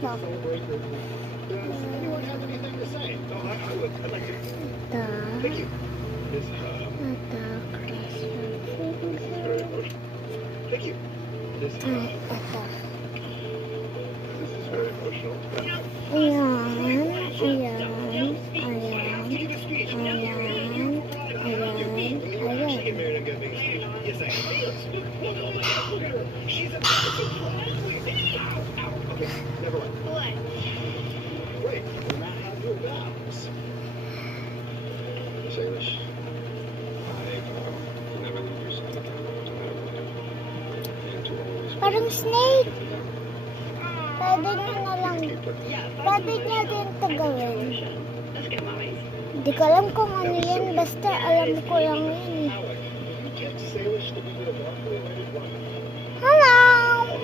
celebrate your life. Does anyone have anything to say? Oh, I would. I'd like to. Thank you. This is very emotional. Thank you. This is very emotional. Get married and get a big speech. Yes, I am. She's a okay, never mind. What? Great. We're not have your vows. Salish, I never leave your side. And to always. Parang snake. Pwede niya na lang. Pwede niya din ito gawin. Let's get mommies. Hindi ko alam kung ano yan. Basta alam ko lang yun. Get Salish to be your lawfully wedded wife. Hello!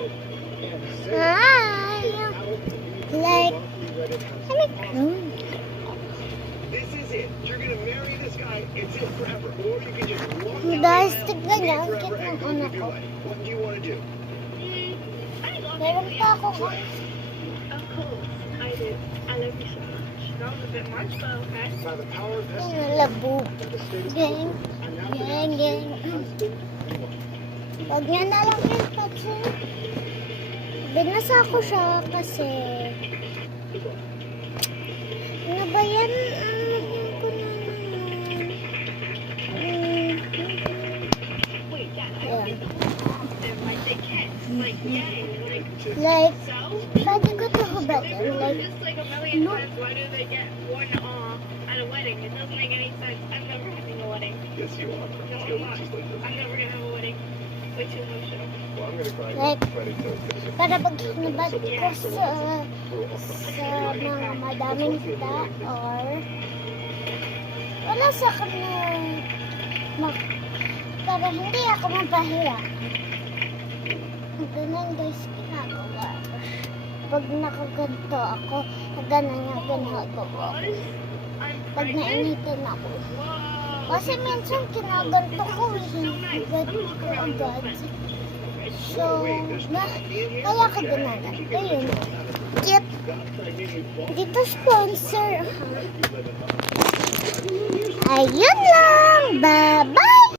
And Hi! Like, I'm a clone. this is it. You're gonna marry this guy. It's it forever. Or you can just walk out Guys, now, tignan niyo. stay Ang forever, cute and ng go anak live your ko. life. What do you want to do? I love Meron pa ako. Of course, I do. I love you so much. That was a bit much, but okay. By the power of Yung destiny, labo. by the state of Gang. I now Gang, pronounce gang. you husband and wife. Huwag niya na lang yung patsi. Binasa ko siya kasi ano ba yan? Ko na naman. Wait, Dad, I Yeah. think them like they can't. Like, yay. Like, So? pwede ko ito hubatin. Like, Just like a million times, why do they get one at a wedding? It doesn't make any sense. I'm never having a wedding. Yes, you are. No, It's I'm gonna not. look just like this. I'm never gonna have a wedding. Way too emotional. Well, I'm gonna cry. Like, But it's para pag hinabat ko sa mga madaming kita or wala sa kanang para hindi ako mapahiya. Ganun guys ginagawa. Pag nakaganto ako, ganun yung ginagawa ko. Pag nainitan ako. Kasi minsan kinaganto ko, ganto ko agad. So, kaya ka ginaganto yun. Cute. Dito sponsor. Ayun lang. Bye-bye.